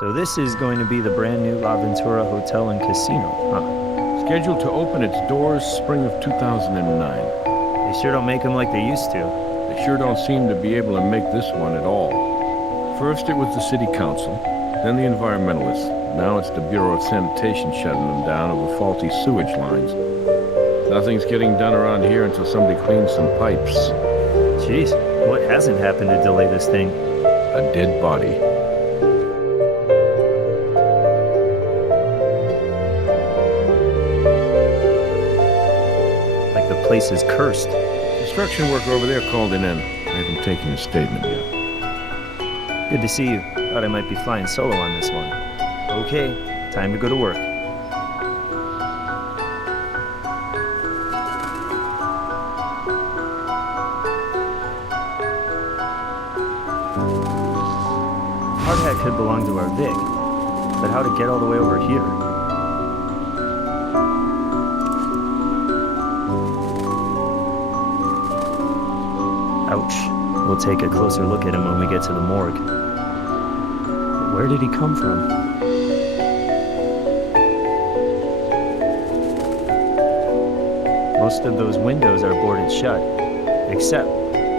So this is going to be the brand new La Ventura Hotel and Casino, huh? Scheduled to open its doors spring of 2009. They sure don't make them like they used to. They sure don't seem to be able to make this one at all. First it was the city council, then the environmentalists. Now it's the Bureau of Sanitation shutting them down over faulty sewage lines. Nothing's getting done around here until somebody cleans some pipes. Jeez, what hasn't happened to delay this thing? A dead body. Like the place is cursed. Construction worker over there called in. I haven't taken a statement yet. Good to see you. Thought I might be flying solo on this one. Okay, time to go to work. Hardhat could belong to our Vic, but how to get all the way over here? Ouch. We'll take a closer look at him when we get to the morgue. But where did he come from? Most of those windows are boarded shut, except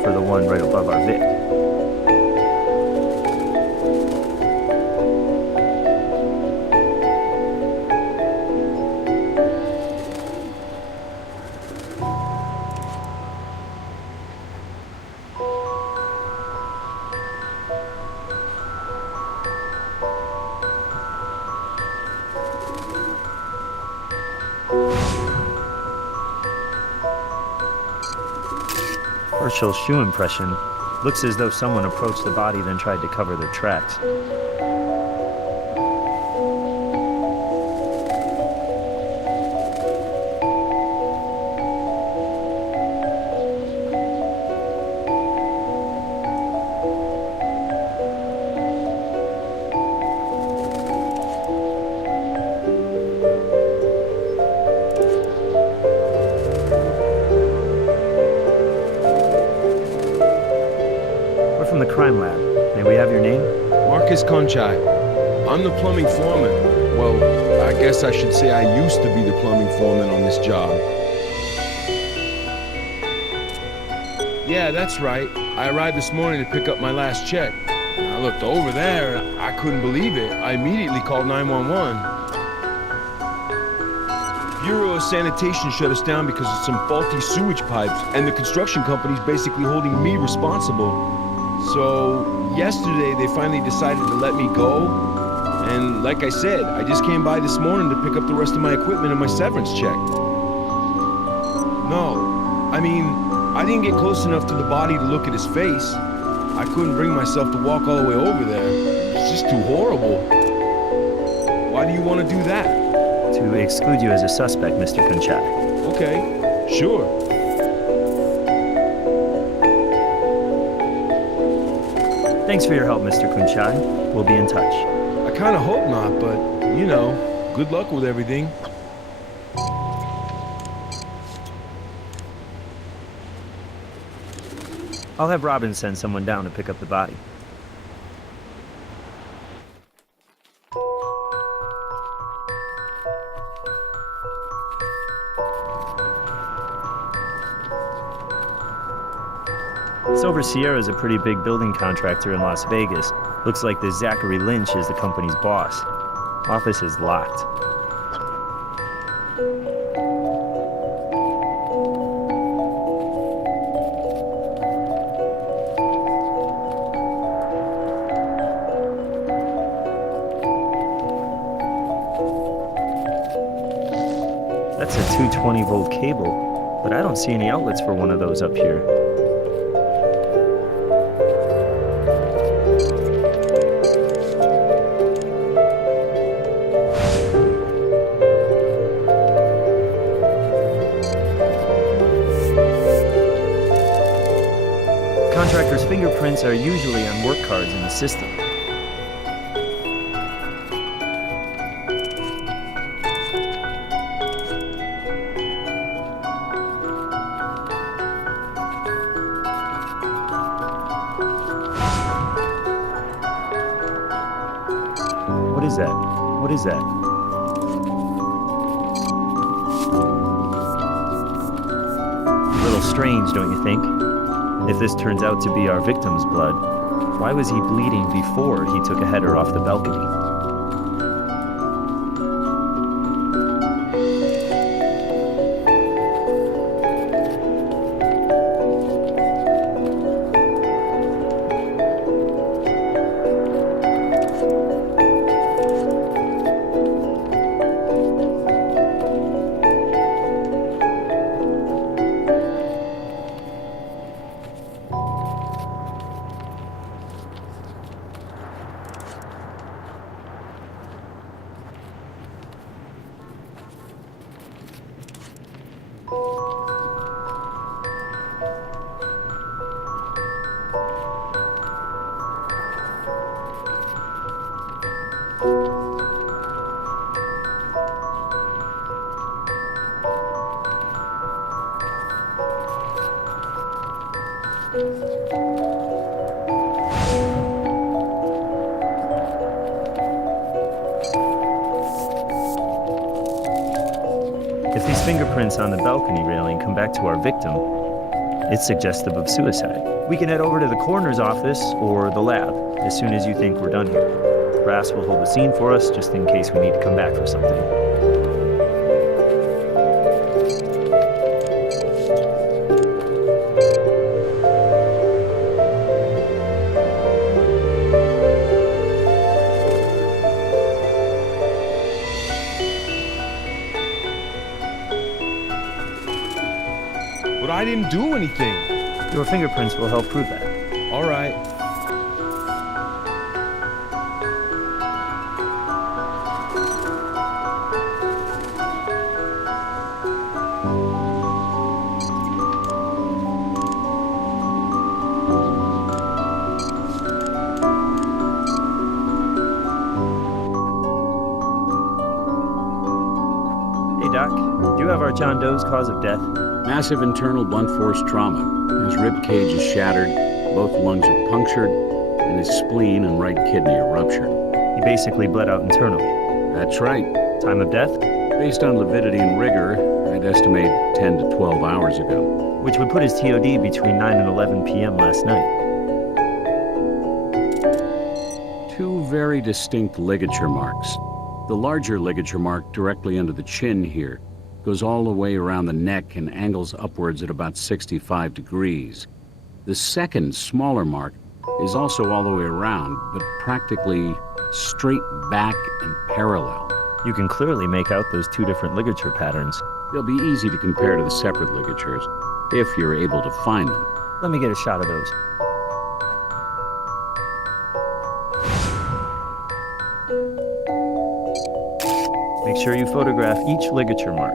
for the one right above our Vic. Partial shoe impression. Looks as though someone approached the body then tried to cover their tracks. From the crime lab. May we have your name? Marcus Conchai. I'm the plumbing foreman. Well, I guess I should say I used to be the plumbing foreman on this job. Yeah, that's right. I arrived this morning to pick up my last check. I looked over there. I couldn't believe it. I immediately called 911. Bureau of Sanitation shut us down because of some faulty sewage pipes, and the construction company's basically holding me responsible. So, yesterday they finally decided to let me go, and like I said, I just came by this morning to pick up the rest of my equipment and my severance check. No, I mean, I didn't get close enough to the body to look at his face. I couldn't bring myself to walk all the way over there. It's just too horrible. Why do you want to do that? To exclude you as a suspect, Mr. Kunchak. Okay, sure. Thanks for your help, Mr. Kunchai. We'll be in touch. I kind of hope not, but, you know, good luck with everything. I'll have Robin send someone down to pick up the body. Silver Sierra is a pretty big building contractor in Las Vegas. Looks like this Zachary Lynch is the company's boss. Office is locked. That's a 220-volt cable, but I don't see any outlets for one of those up here. Contractors' fingerprints are usually on work cards in the system. is that? What is that? A little strange, don't you think? If this turns out to be our victim's blood, why was he bleeding before he took a header off the balcony? If these fingerprints on the balcony railing come back to our victim, it's suggestive of suicide. We can head over to the coroner's office or the lab as soon as you think we're done here. Brass will hold the scene for us just in case we need to come back for something. But I didn't do anything. Your fingerprints will help prove that. All right. Hey, Doc, do you have our John Doe's cause of death? Massive internal blunt force trauma. His rib cage is shattered, both lungs are punctured, and his spleen and right kidney are ruptured. He basically bled out internally. That's right. Time of death? Based on lividity and rigor, I'd estimate 10 to 12 hours ago. Which would put his TOD between 9 and 11 p.m. last night. Two very distinct ligature marks. The larger ligature mark directly under the chin here goes all the way around the neck and angles upwards at about 65 degrees. The second, smaller mark is also all the way around, but practically straight back and parallel. You can clearly make out those two different ligature patterns. They'll be easy to compare to the separate ligatures, if you're able to find them. Let me get a shot of those. Make sure you photograph each ligature mark.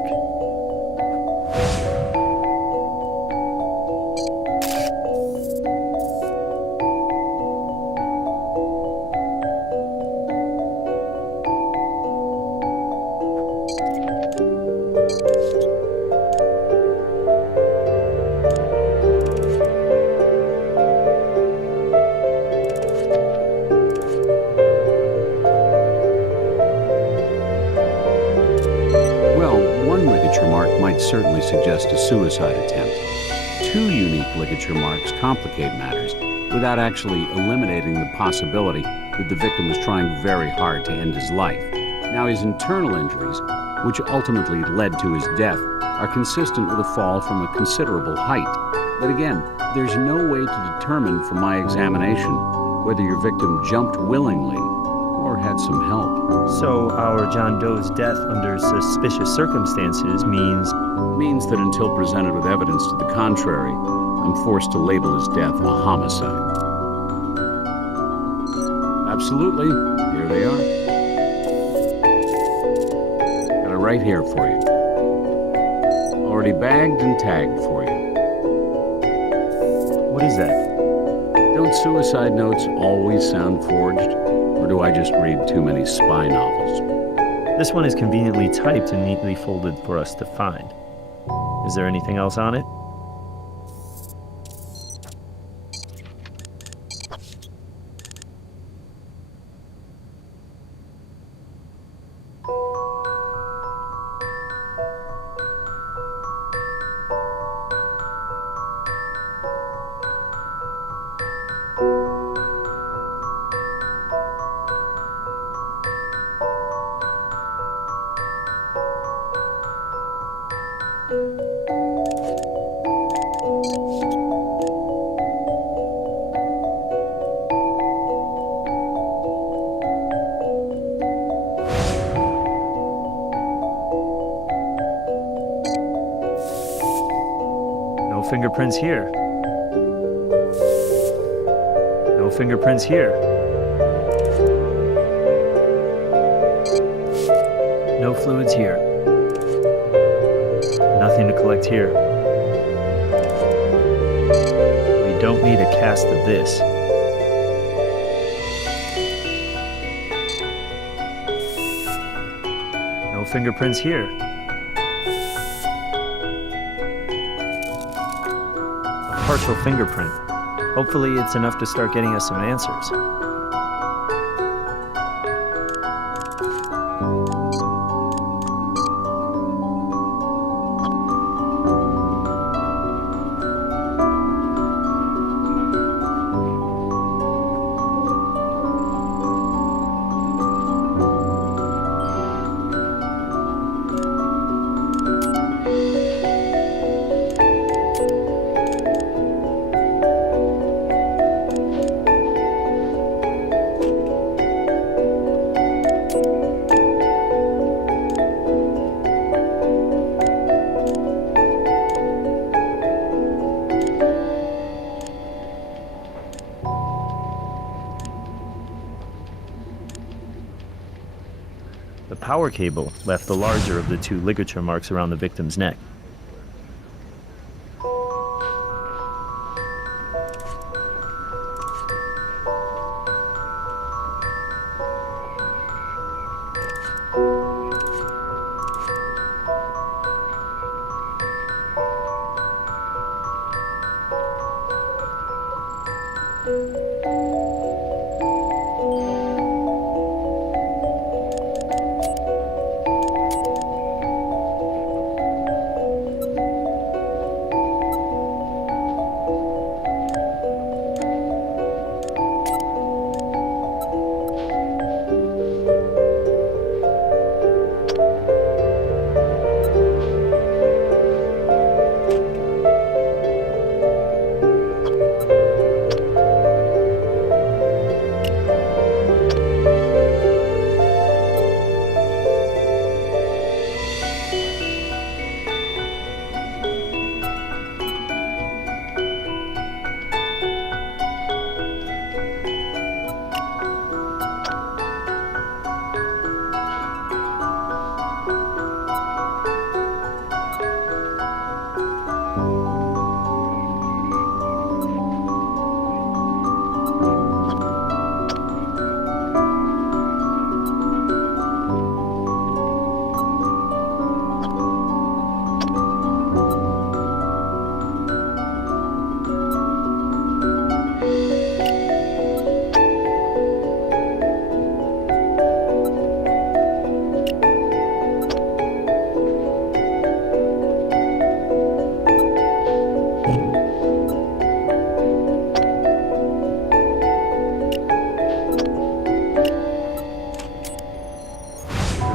Certainly suggest a suicide attempt. Two unique ligature marks complicate matters without actually eliminating the possibility that the victim was trying very hard to end his life. Now, his internal injuries, which ultimately led to his death, are consistent with a fall from a considerable height. But again, there's no way to determine from my examination whether your victim jumped willingly or had some help. So our John Doe's death under suspicious circumstances means that until presented with evidence to the contrary, I'm forced to label his death a homicide. Absolutely. Here they are. Got it right here for you. Already bagged and tagged for you. What is that? Don't suicide notes always sound forged? Or do I just read too many spy novels? This one is conveniently typed and neatly folded for us to find. Is there anything else on it? No fingerprints here. No fingerprints here. No fluids here. Nothing to collect here. We don't need a cast of this. No fingerprints here. A partial fingerprint. Hopefully it's enough to start getting us some answers. The power cable left the larger of the two ligature marks around the victim's neck.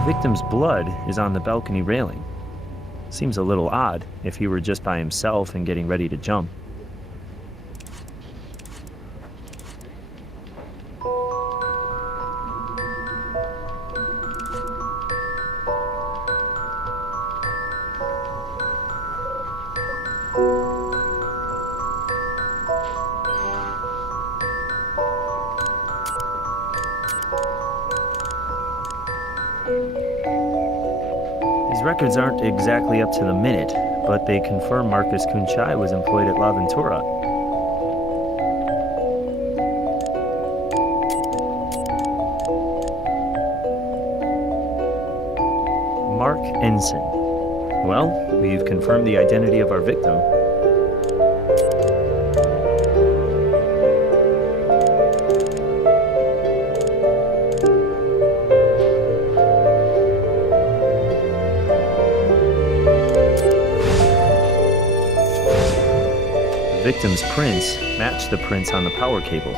The victim's blood is on the balcony railing. Seems a little odd if he were just by himself and getting ready to jump. These records aren't exactly up to the minute, but they confirm Marcus Kunchai was employed at La Ventura. Mark Ensign. Well, we've confirmed the identity of our victim. The victim's prints match the prints on the power cable.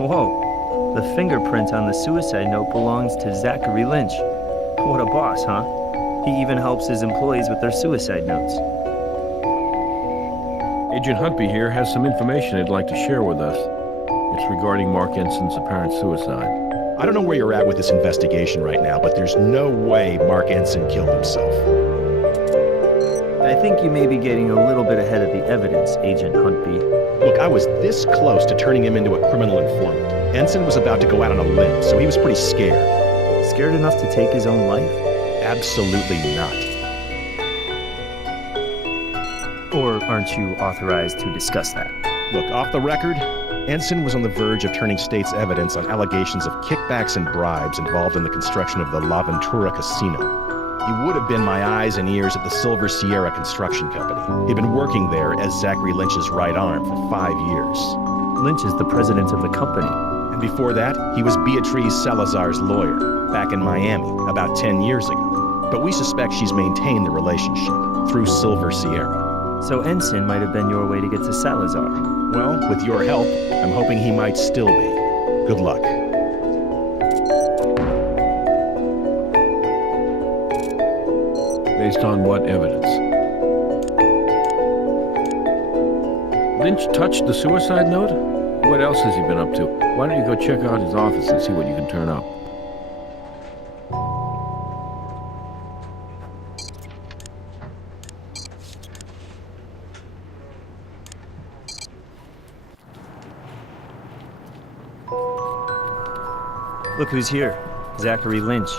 Whoa, the fingerprint on the suicide note belongs to Zachary Lynch. What a boss, huh? He even helps his employees with their suicide notes. Agent Huntby here has some information he'd like to share with us. It's regarding Mark Ensign's apparent suicide. I don't know where you're at with this investigation right now, but there's no way Mark Ensign killed himself. I think you may be getting a little bit ahead of the evidence, Agent Huntby. Look, I was this close to turning him into a criminal informant. Ensign was about to go out on a limb, so he was pretty scared. Scared enough to take his own life? Absolutely not. Or aren't you authorized to discuss that? Look, off the record, Ensign was on the verge of turning state's evidence on allegations of kickbacks and bribes involved in the construction of the La Ventura Casino. He would have been my eyes and ears at the Silver Sierra Construction Company. He'd been working there as Zachary Lynch's right arm for 5 years. Lynch is the president of the company. And before that, he was Beatriz Salazar's lawyer, back in Miami, about 10 years ago. But we suspect she's maintained the relationship through Silver Sierra. So Ensign might have been your way to get to Salazar. Well, with your help, I'm hoping he might still be. Good luck. Based on what evidence? Lynch touched the suicide note? What else has he been up to? Why don't you go check out his office and see what you can turn up? Look who's here, Zachary Lynch.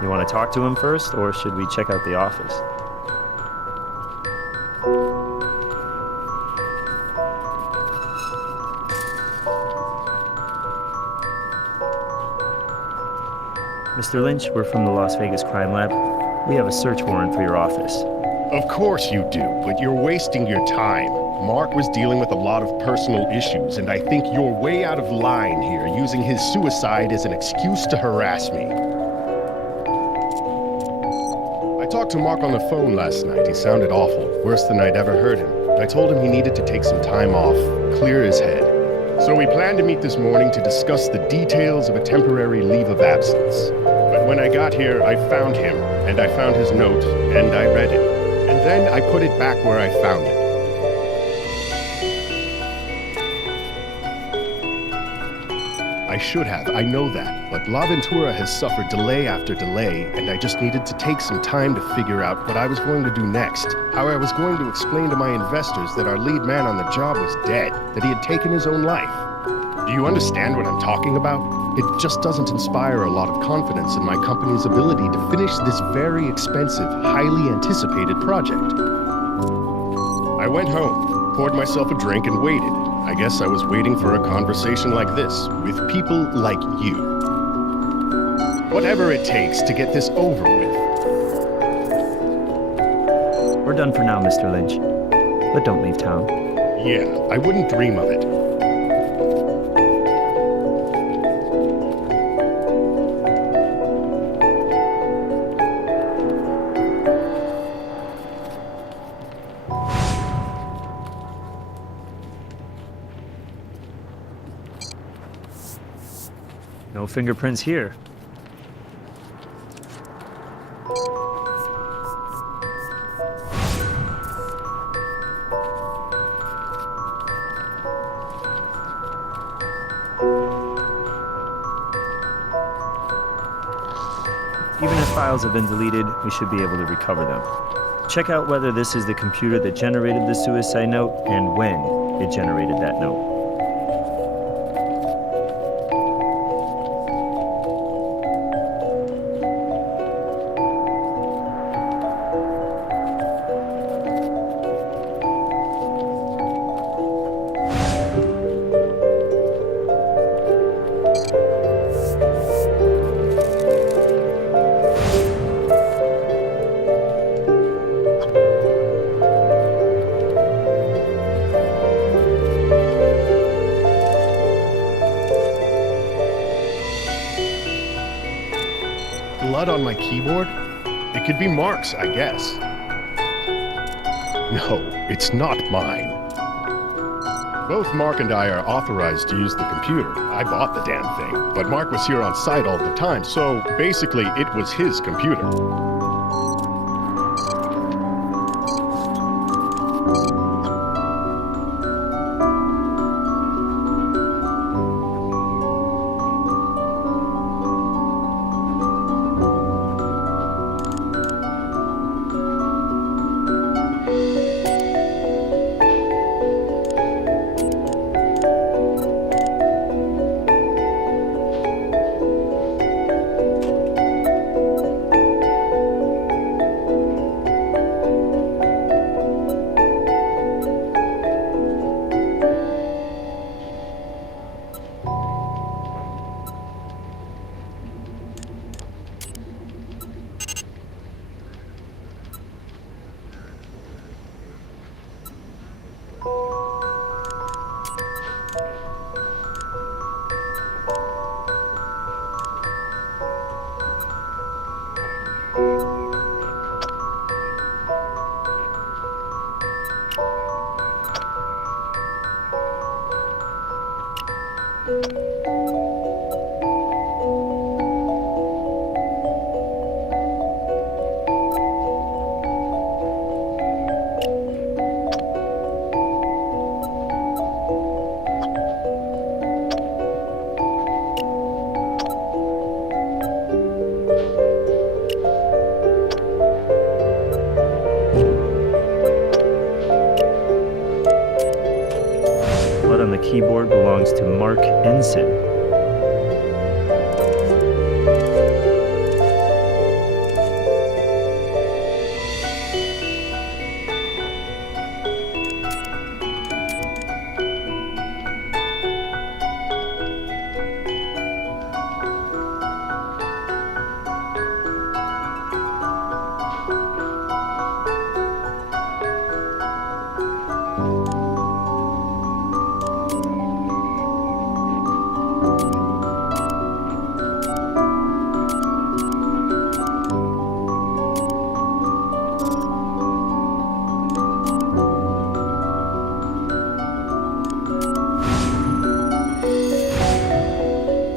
You want to talk to him first, or should we check out the office? Mr. Lynch, we're from the Las Vegas Crime Lab. We have a search warrant for your office. Of course you do, but you're wasting your time. Mark was dealing with a lot of personal issues, and I think you're way out of line here, using his suicide as an excuse to harass me. I talked to Mark on the phone last night. He sounded awful, worse than I'd ever heard him. I told him he needed to take some time off, clear his head. So we planned to meet this morning to discuss the details of a temporary leave of absence. But when I got here, I found him, and I found his note, and I read it. And then I put it back where I found it. I should have, I know that, but La Ventura has suffered delay after delay, and I just needed to take some time to figure out what I was going to do next. How I was going to explain to my investors that our lead man on the job was dead, that he had taken his own life. Do you understand what I'm talking about? It just doesn't inspire a lot of confidence in my company's ability to finish this very expensive, highly anticipated project. I went home, poured myself a drink, and waited. I guess I was waiting for a conversation like this, with people like you. Whatever it takes to get this over with. We're done for now, Mr. Lynch. But don't leave town. Yeah, I wouldn't dream of it. No fingerprints here. Even if files have been deleted, we should be able to recover them. Check out whether this is the computer that generated the suicide note and when it generated that note. Blood on my keyboard? It could be Mark's, I guess. No, it's not mine. Both Mark and I are authorized to use the computer. I bought the damn thing, but Mark was here on site all the time, so basically it was his computer. Blood on the keyboard belongs to Mark Ensign.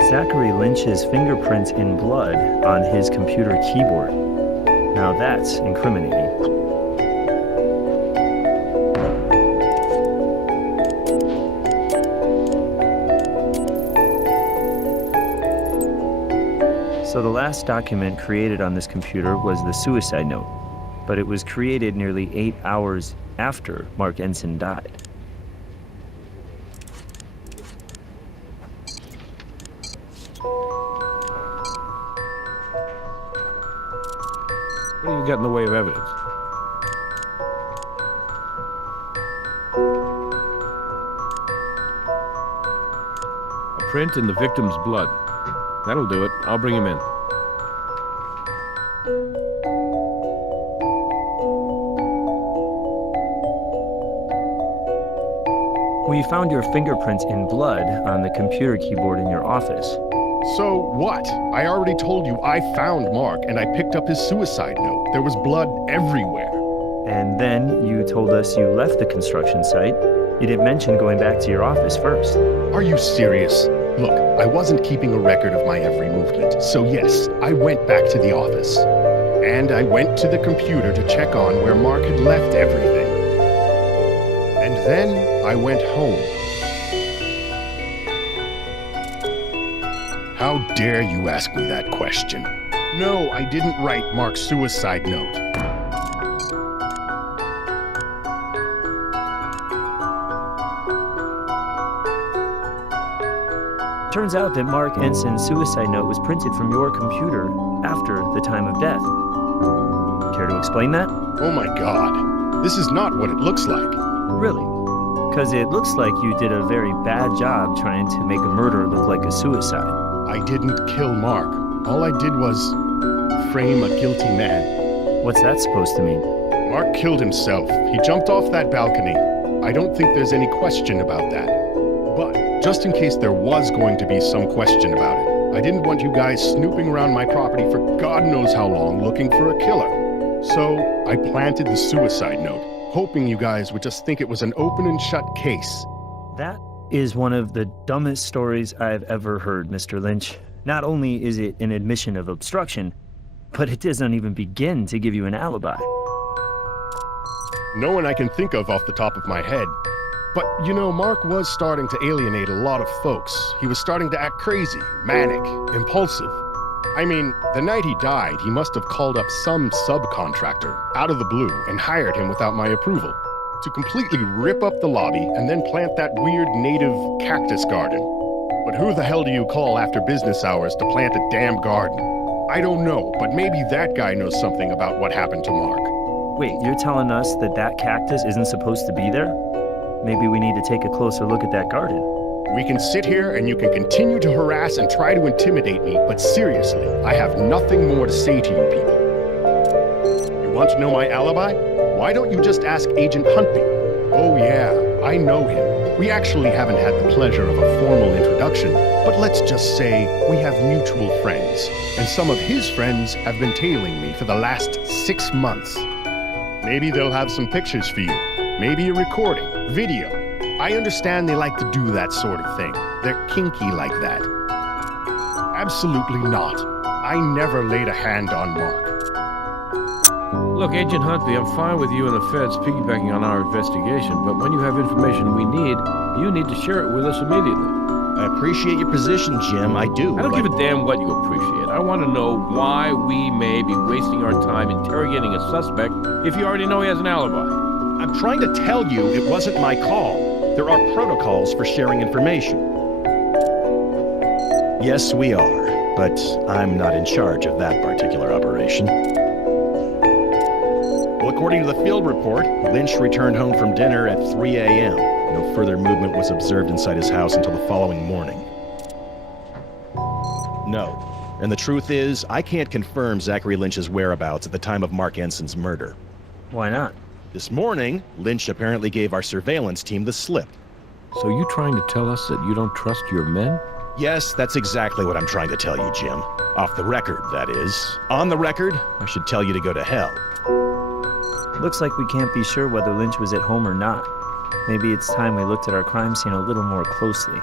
Zachary Lynch's fingerprints in blood on his computer keyboard. Now that's incriminating. So the last document created on this computer was the suicide note, but it was created nearly 8 hours after Mark Ensign died. What do you got in the way of evidence? A print in the victim's blood. That'll do it. I'll bring him in. We found your fingerprints in blood on the computer keyboard in your office. So what? I already told you I found Mark and I picked up his suicide note. There was blood everywhere. And then you told us you left the construction site. You didn't mention going back to your office first. Are you serious? Look, I wasn't keeping a record of my every movement, so yes, I went back to the office. And I went to the computer to check on where Mark had left everything. And then I went home. How dare you ask me that question? No, I didn't write Mark's suicide note. Turns out that Mark Ensign's suicide note was printed from your computer after the time of death. Care to explain that? Oh my god, this is not what it looks like. Really? Because it looks like you did a very bad job trying to make a murder look like a suicide. I didn't kill Mark. All I did was frame a guilty man. What's that supposed to mean? Mark killed himself. He jumped off that balcony. I don't think there's any question about that. But just in case there was going to be some question about it, I didn't want you guys snooping around my property for God knows how long looking for a killer. So I planted the suicide note, hoping you guys would just think it was an open and shut case. That is one of the dumbest stories I've ever heard, Mr. Lynch. Not only is it an admission of obstruction, but it doesn't even begin to give you an alibi. No one I can think of off the top of my head. But, you know, Mark was starting to alienate a lot of folks. He was starting to act crazy, manic, impulsive. I mean, the night he died, he must have called up some subcontractor out of the blue and hired him without my approval to completely rip up the lobby and then plant that weird native cactus garden. But who the hell do you call after business hours to plant a damn garden? I don't know, but maybe that guy knows something about what happened to Mark. Wait, you're telling us that that cactus isn't supposed to be there? Maybe we need to take a closer look at that garden. We can sit here and you can continue to harass and try to intimidate me, but seriously, I have nothing more to say to you people. You want to know my alibi? Why don't you just ask Agent Huntby? Oh yeah, I know him. We actually haven't had the pleasure of a formal introduction, but let's just say we have mutual friends, and some of his friends have been tailing me for the last 6 months. Maybe they'll have some pictures for you. Maybe a recording, video. I understand they like to do that sort of thing. They're kinky like that. Absolutely not. I never laid a hand on Mark. Look, Agent Huntley, I'm fine with you and the feds piggybacking on our investigation, but when you have information we need, you need to share it with us immediately. I appreciate your position, Jim. I do. I don't but- give a damn what you appreciate. I want to know why we may be wasting our time interrogating a suspect if you already know he has an alibi. I'm trying to tell you it wasn't my call. There are protocols for sharing information. Yes, we are, but I'm not in charge of that particular operation. Well, according to the field report, Lynch returned home from dinner at 3 a.m. No further movement was observed inside his house until the following morning. No. And the truth is, I can't confirm Zachary Lynch's whereabouts at the time of Mark Ensign's murder. Why not? This morning, Lynch apparently gave our surveillance team the slip. So you trying to tell us that you don't trust your men? Yes, that's exactly what I'm trying to tell you, Jim. Off the record, that is. On the record, I should tell you to go to hell. Looks like we can't be sure whether Lynch was at home or not. Maybe it's time we looked at our crime scene a little more closely.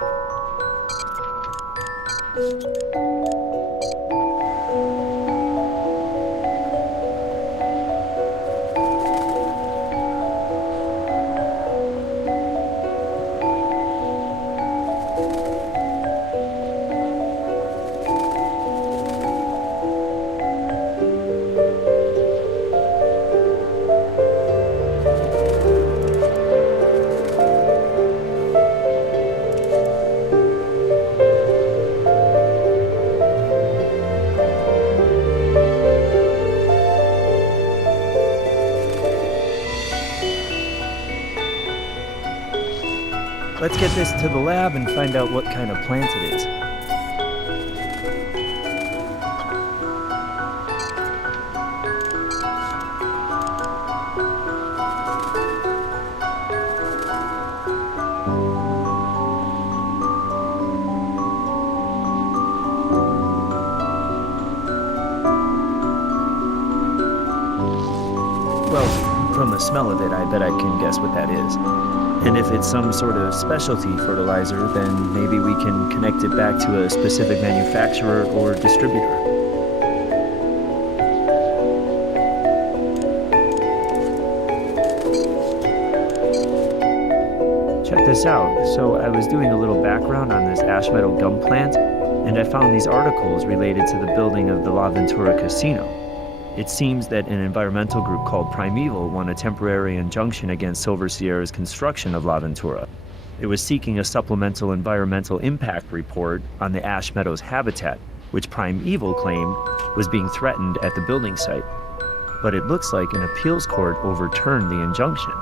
Let's get this to the lab and find out what kind of plant it is. Well, from the smell of it, I bet I can guess what that is. And if it's some sort of specialty fertilizer, then maybe we can connect it back to a specific manufacturer or distributor. Check this out. So I was doing a little background on this ash meadow gum plant, and I found these articles related to the building of the La Ventura Casino. It seems that an environmental group called Primeval won a temporary injunction against Silver Sierra's construction of La Ventura. It was seeking a supplemental environmental impact report on the Ash Meadows habitat, which Primeval claimed was being threatened at the building site. But it looks like an appeals court overturned the injunction.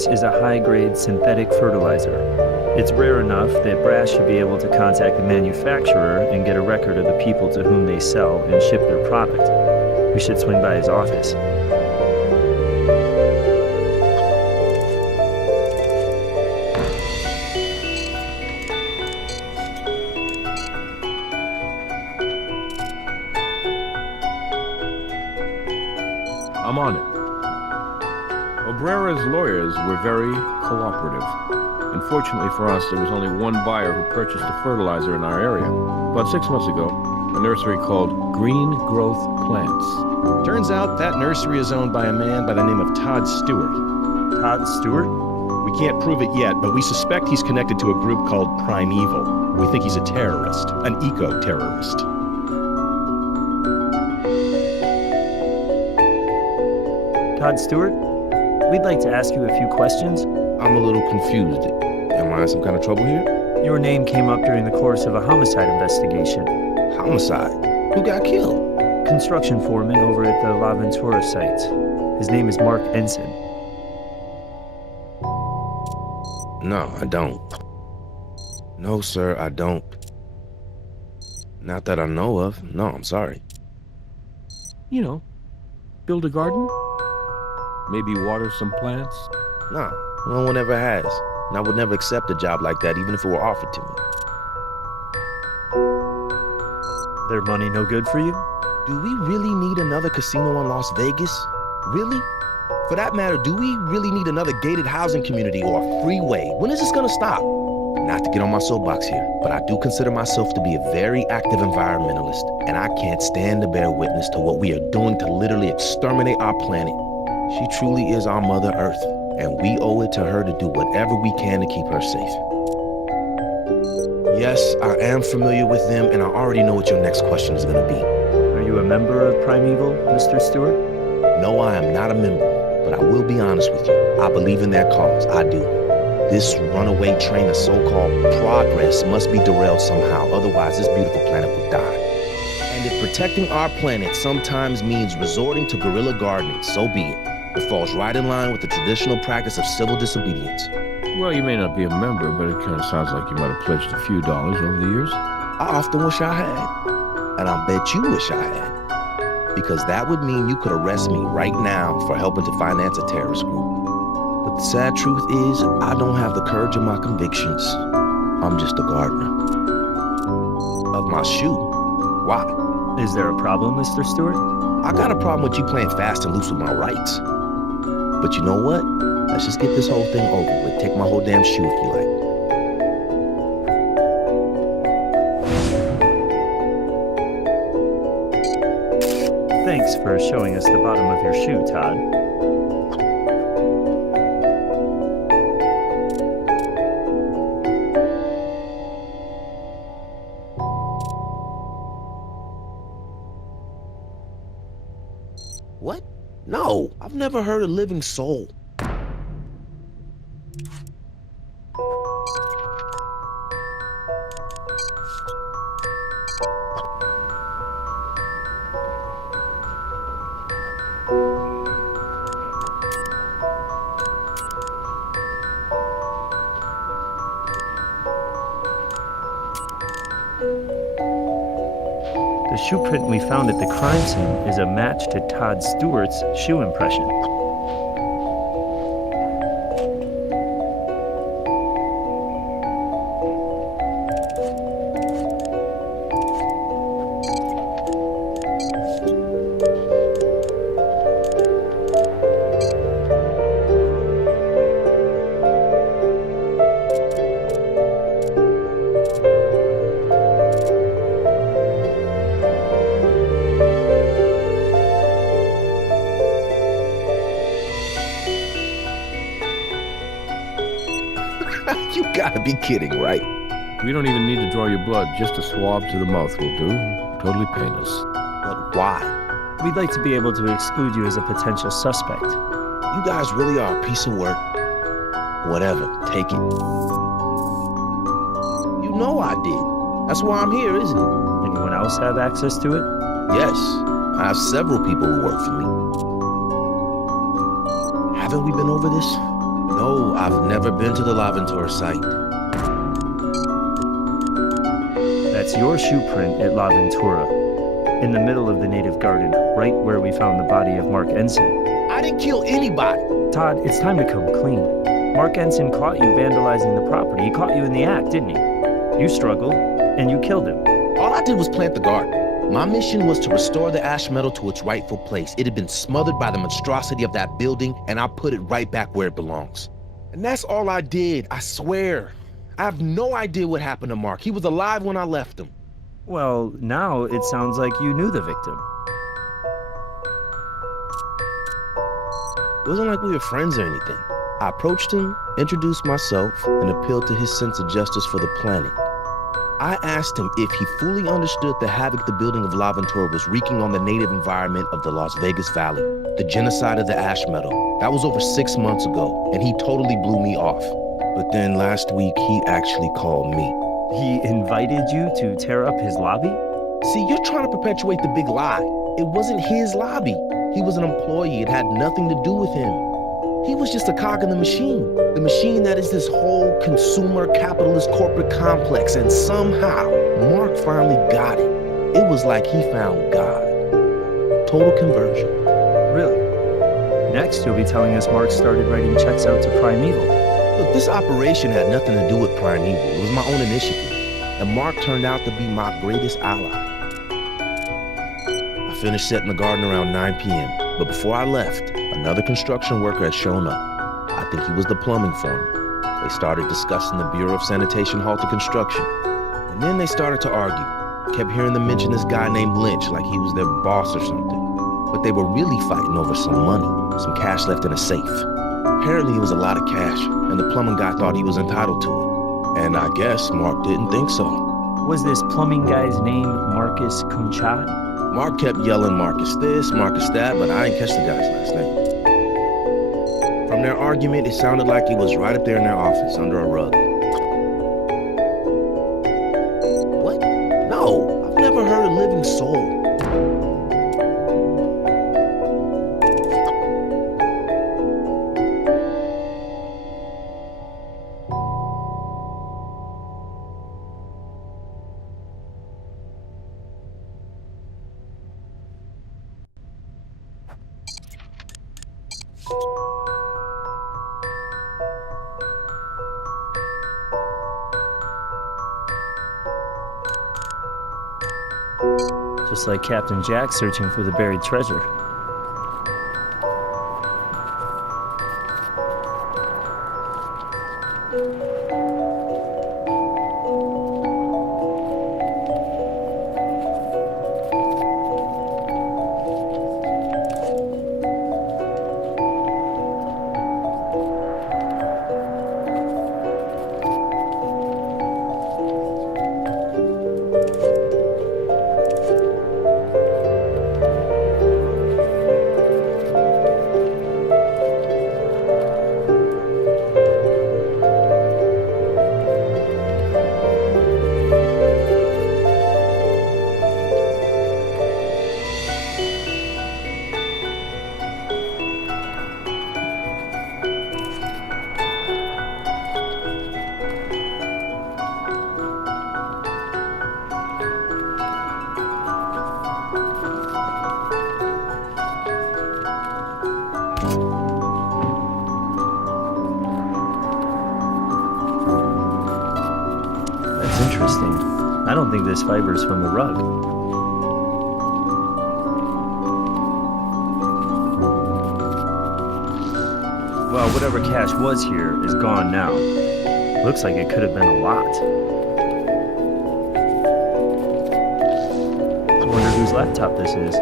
This is a high-grade synthetic fertilizer. It's rare enough that Brass should be able to contact the manufacturer and get a record of the people to whom they sell and ship their product. We should swing by his office. I'm on it. Obrera's lawyers were very cooperative. Unfortunately for us, there was only one buyer who purchased the fertilizer in our area. About 6 months ago, a nursery called Green Growth Plants. Turns out that nursery is owned by a man by the name of Todd Stewart. Todd Stewart? We can't prove it yet, but we suspect he's connected to a group called Primeval. We think he's a terrorist, an eco-terrorist. Todd Stewart? We'd like to ask you a few questions. I'm a little confused. Am I in some kind of trouble here? Your name came up during the course of a homicide investigation. Homicide? Who got killed? Construction foreman over at the La Ventura site. His name is Mark Ensign. No, I don't. No, sir, I don't. Not that I know of. No, I'm sorry. You know, build a garden? Maybe water some plants? No, no one ever has. And I would never accept a job like that, even if it were offered to me. Their money no good for you? Do we really need another casino in Las Vegas? Really? For that matter, do we really need another gated housing community or a freeway? When is this gonna stop? Not to get on my soapbox here, but I do consider myself to be a very active environmentalist, and I can't stand to bear witness to what we are doing to literally exterminate our planet. She truly is our Mother Earth, and we owe it to her to do whatever we can to keep her safe. Yes, I am familiar with them, and I already know what your next question is gonna be. Are you a member of Primeval, Mr. Stewart? No, I am not a member, but I will be honest with you. I believe in their cause, I do. This runaway train of so-called progress must be derailed somehow, otherwise this beautiful planet will die. And if protecting our planet sometimes means resorting to guerrilla gardening, so be it. It falls right in line with the traditional practice of civil disobedience. Well, you may not be a member, but it kind of sounds like you might have pledged a few dollars over the years. I often wish I had. And I bet you wish I had. Because that would mean you could arrest me right now for helping to finance a terrorist group. But the sad truth is, I don't have the courage of my convictions. I'm just a gardener. Of my shoe. Why? Is there a problem, Mr. Stewart? I got a problem with you playing fast and loose with my rights. But you know what? Let's just get this whole thing over with. Take my whole damn shoe if you like. Thanks for showing us the bottom of your shoe, Todd. What? No, I've never heard a living soul. The shoe print we found at the crime scene is a match to Todd Stewart's shoe impression. You gotta be kidding, right? We don't even need to draw your blood. Just a swab to the mouth will do. Totally painless. But why? We'd like to be able to exclude you as a potential suspect. You guys really are a piece of work. Whatever, take it. You know I did. That's why I'm here, isn't it? Anyone else have access to it? Yes, I have several people who work for me. Haven't we been over this? No, I've never been to the Laventura site. That's your shoe print at La Ventura, in the middle of the native garden, right where we found the body of Mark Ensign. I didn't kill anybody. Todd, it's time to come clean. Mark Ensign caught you vandalizing the property. He caught you in the act, didn't he? You struggled, and you killed him. All I did was plant the garden. My mission was to restore the ash metal to its rightful place. It had been smothered by the monstrosity of that building, and I put it right back where it belongs. And that's all I did, I swear. I have no idea what happened to Mark. He was alive when I left him. Well, now it sounds like you knew the victim. It wasn't like we were friends or anything. I approached him, introduced myself, and appealed to his sense of justice for the planet. I asked him if he fully understood the havoc the building of La Ventura was wreaking on the native environment of the Las Vegas Valley, the genocide of the ash metal. That was over 6 months ago, and he totally blew me off. But then last week, he actually called me. He invited you to tear up his lobby? See, you're trying to perpetuate the big lie. It wasn't his lobby. He was an employee. It had nothing to do with him. He was just a cog in the machine that is this whole consumer capitalist corporate complex, and somehow Mark finally got it. It was like he found God. Total conversion. Really? Next, you'll be telling us Mark started writing checks out to Primeval. Look, this operation had nothing to do with Primeval. It was my own initiative, and Mark turned out to be my greatest ally. I finished setting the garden around 9 p.m., but before I left, another construction worker had shown up. I think he was the plumbing foreman. They started discussing the Bureau of Sanitation halted construction. And then they started to argue. Kept hearing them mention this guy named Lynch like he was their boss or something. But they were really fighting over some money, some cash left in a safe. Apparently it was a lot of cash, and the plumbing guy thought he was entitled to it. And I guess Mark didn't think so. Was this plumbing guy's name Marcus Kumchad? Mark kept yelling Marcus this, Marcus that, but I didn't catch the guy's last name. From their argument, it sounded like he was right up there in their office, under a rug. What? No, I've never heard a living soul. Just like Captain Jack searching for the buried treasure. Interesting. I don't think this fiber's from the rug. Well, whatever cash was here is gone now. Looks like it could have been a lot. I wonder whose laptop this is.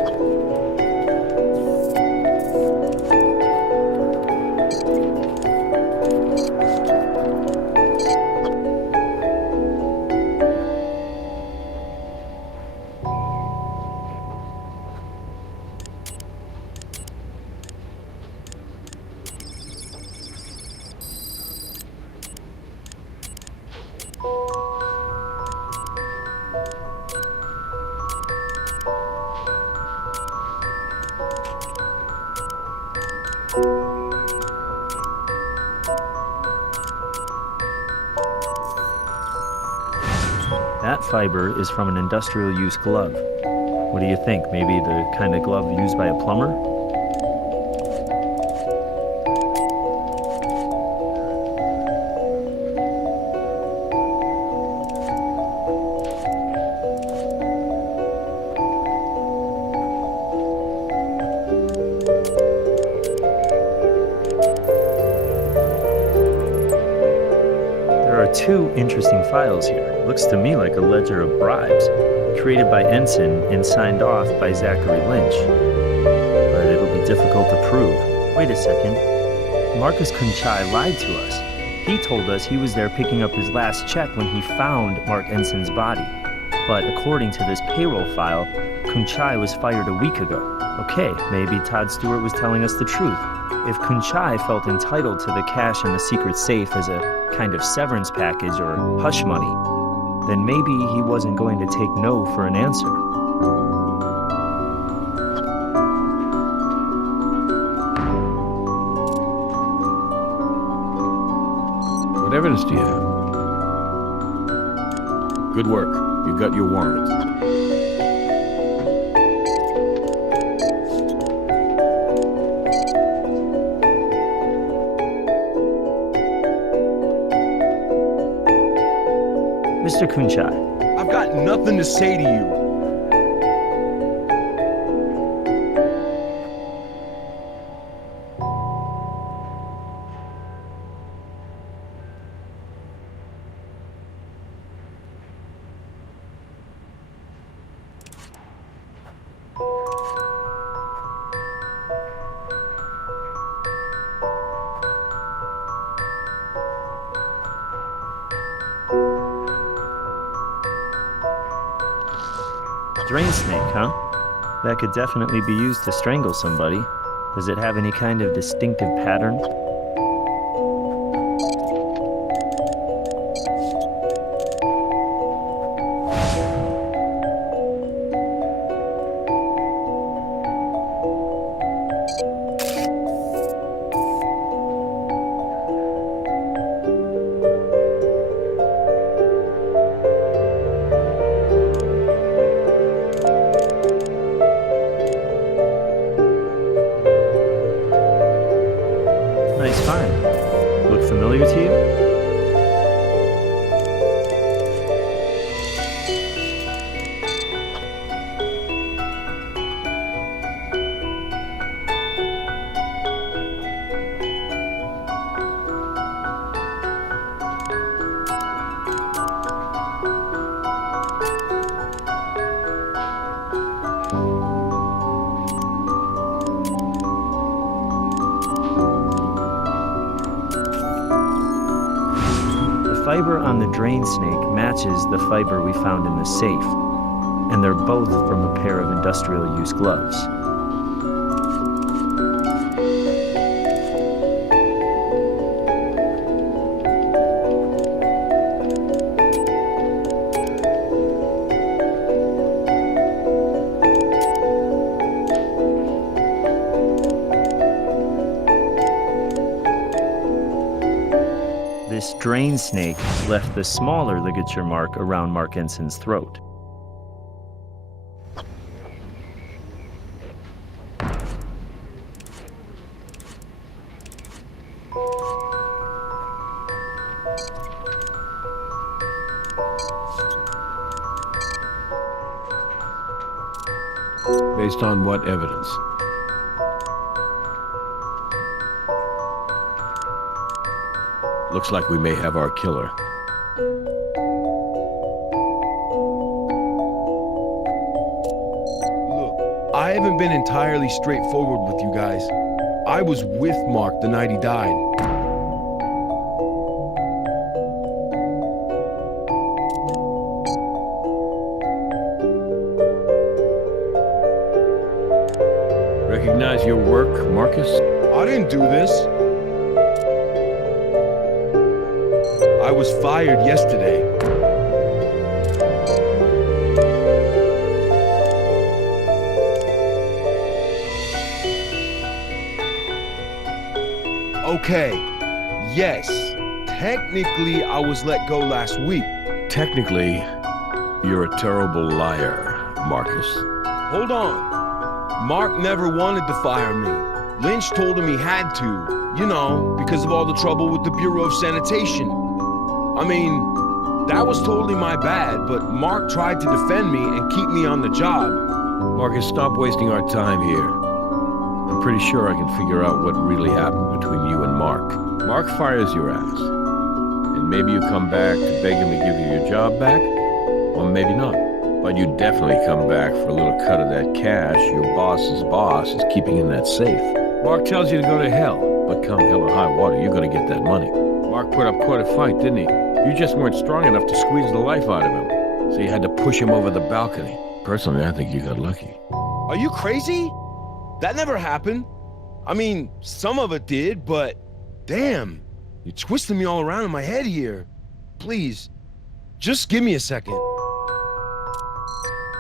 That fiber is from an industrial use glove. What do you think? Maybe the kind of glove used by a plumber? There are two interesting files here. Looks to me like a ledger of bribes, created by Ensign and signed off by Zachary Lynch. But it'll be difficult to prove. Wait a second. Marcus Kunchai lied to us. He told us he was there picking up his last check when he found Mark Ensign's body. But according to this payroll file, Kunchai was fired a week ago. Okay, maybe Todd Stewart was telling us the truth. If Kunchai felt entitled to the cash in the secret safe as a kind of severance package or hush money, then maybe he wasn't going to take no for an answer. What evidence do you have? Good work. You got your warrant. Mr. Kunchai, I've got nothing to say to you. Drain snake, huh? That could definitely be used to strangle somebody. Does it have any kind of distinctive pattern? Nice find. Look familiar to you? The fiber on the drain snake matches the fiber we found in the safe, and they're both from a pair of industrial use gloves. This drain snake left the smaller ligature mark around Mark Ensign's throat. Based on what evidence? Looks like we may have our killer. Look, I haven't been entirely straightforward with you guys. I was with Mark the night he died. Recognize your work, Marcus? I didn't do this. I was fired yesterday. Okay, yes. Technically, I was let go last week. Technically, You're a terrible liar, Marcus. Hold on. Mark never wanted to fire me. Lynch told him he had to, you know, because of all the trouble with the Bureau of Sanitation. I mean, that was totally my bad, but Mark tried to defend me and keep me on the job. Marcus, stop wasting our time here. I'm pretty sure I can figure out what really happened between you and Mark. Mark fires your ass. And maybe you come back to beg him to give you your job back, or maybe not. But you definitely come back for a little cut of that cash your boss's boss is keeping in that safe. Mark tells you to go to hell, but come hell or high water, you're gonna get that money. Mark put up quite a fight, didn't he? You just weren't strong enough to squeeze the life out of him, so you had to push him over the balcony. Personally, I think you got lucky. Are you crazy? That never happened. I mean, some of it did, but damn, you're twisting me all around in my head here. Please, just give me a second.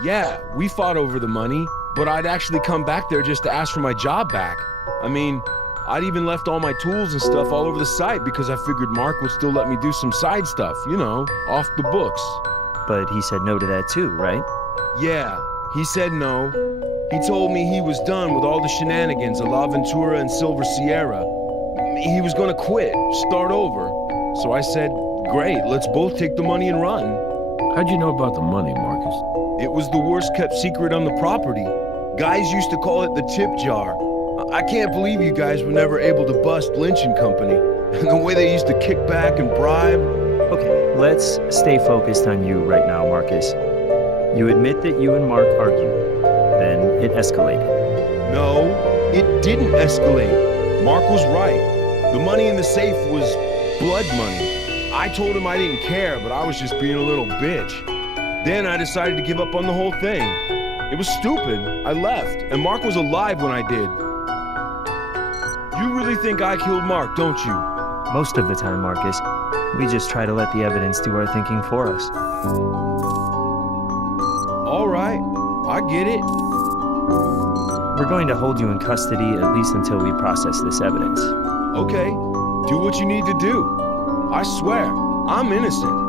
Yeah, we fought over the money, but I'd actually come back there just to ask for my job back. I mean, I'd even left all my tools and stuff all over the site because I figured Mark would still let me do some side stuff, you know, off the books. But he said no to that too, right? Yeah, he said no. He told me he was done with all the shenanigans of La Ventura and Silver Sierra. He was gonna quit, start over. So I said, great, let's both take the money and run. How'd you know about the money, Marcus? It was the worst kept secret on the property. Guys used to call it the tip jar. I can't believe you guys were never able to bust Lynch and Company. And the way they used to kick back and bribe. Okay, let's stay focused on you right now, Marcus. You admit that you and Mark argued. Then it escalated. No, it didn't escalate. Mark was right. The money in the safe was blood money. I told him I didn't care, but I was just being a little bitch. Then I decided to give up on the whole thing. It was stupid. I left, and Mark was alive when I did. You really think I killed Mark, don't you? Most of the time, Marcus. We just try to let the evidence do our thinking for us. All right, I get it. We're going to hold you in custody at least until we process this evidence. Okay, do what you need to do. I swear, I'm innocent.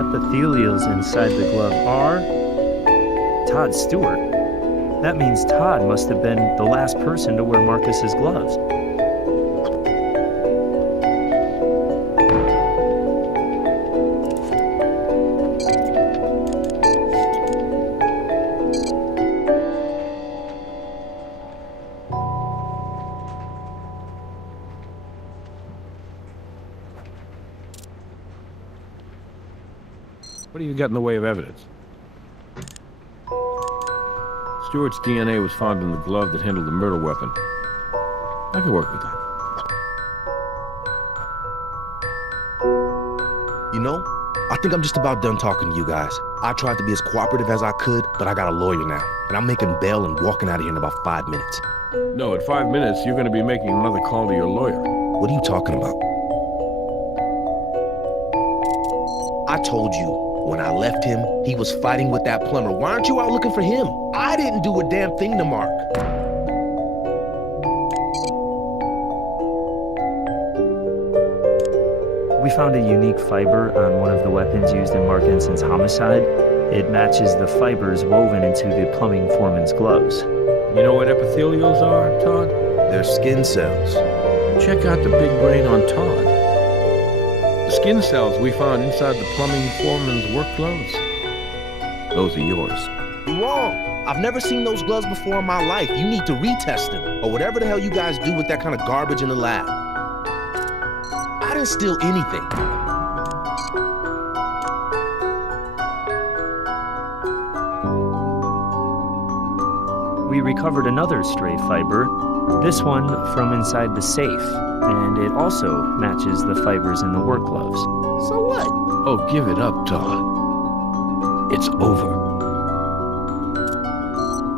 Epithelials inside the glove are Todd Stewart. That means Todd must have been the last person to wear Marcus's gloves. What do you got in the way of evidence? Stewart's DNA was found in the glove that handled the murder weapon. I can work with that. You know, I think I'm just about done talking to you guys. I tried to be as cooperative as I could, but I got a lawyer now, and I'm making bail and walking out of here in about 5 minutes. No, at 5 minutes, you're going to be making another call to your lawyer. What are you talking about? I told you, when I left him, he was fighting with that plumber. Why aren't you out looking for him? I didn't do a damn thing to Mark. We found a unique fiber on one of the weapons used in Mark Enson's homicide. It matches the fibers woven into the plumbing foreman's gloves. You know what epithelials are, Todd? They're skin cells. Check out the big brain on Todd. The skin cells we found inside the plumbing foreman's work gloves. Those are yours. You're wrong. I've never seen those gloves before in my life. You need to retest them, or whatever the hell you guys do with that kind of garbage in the lab. I didn't steal anything. We recovered another stray fiber, this one from inside the safe, and it also matches the fibers in the work gloves. So what? Oh, give it up, Todd. It's over.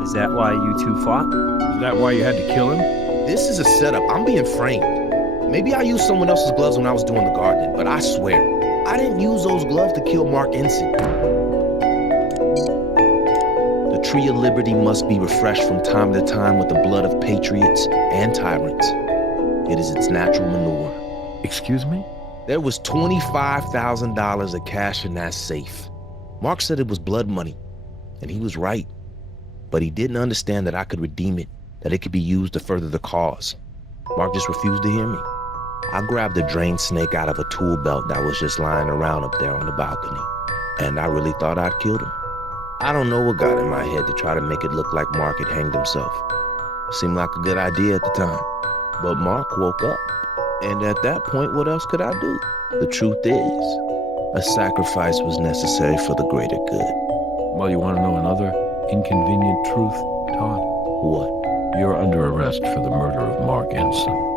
Is that why you two fought? Is that why you had to kill him? This is a setup. I'm being framed. Maybe I used someone else's gloves when I was doing the gardening, but I swear, I didn't use those gloves to kill Mark Ensign. The tree of liberty must be refreshed from time to time with the blood of patriots and tyrants. It is its natural manure. Excuse me? There was $25,000 of cash in that safe. Mark said it was blood money, and he was right. But he didn't understand that I could redeem it, that it could be used to further the cause. Mark just refused to hear me. I grabbed a drain snake out of a tool belt that was just lying around up there on the balcony, and I really thought I'd killed him. I don't know what got in my head to try to make it look like Mark had hanged himself. Seemed like a good idea at the time. But Mark woke up, and at that point, what else could I do? The truth is, a sacrifice was necessary for the greater good. Well, you want to know another inconvenient truth, Todd? What? You're under arrest for the murder of Mark Ensign.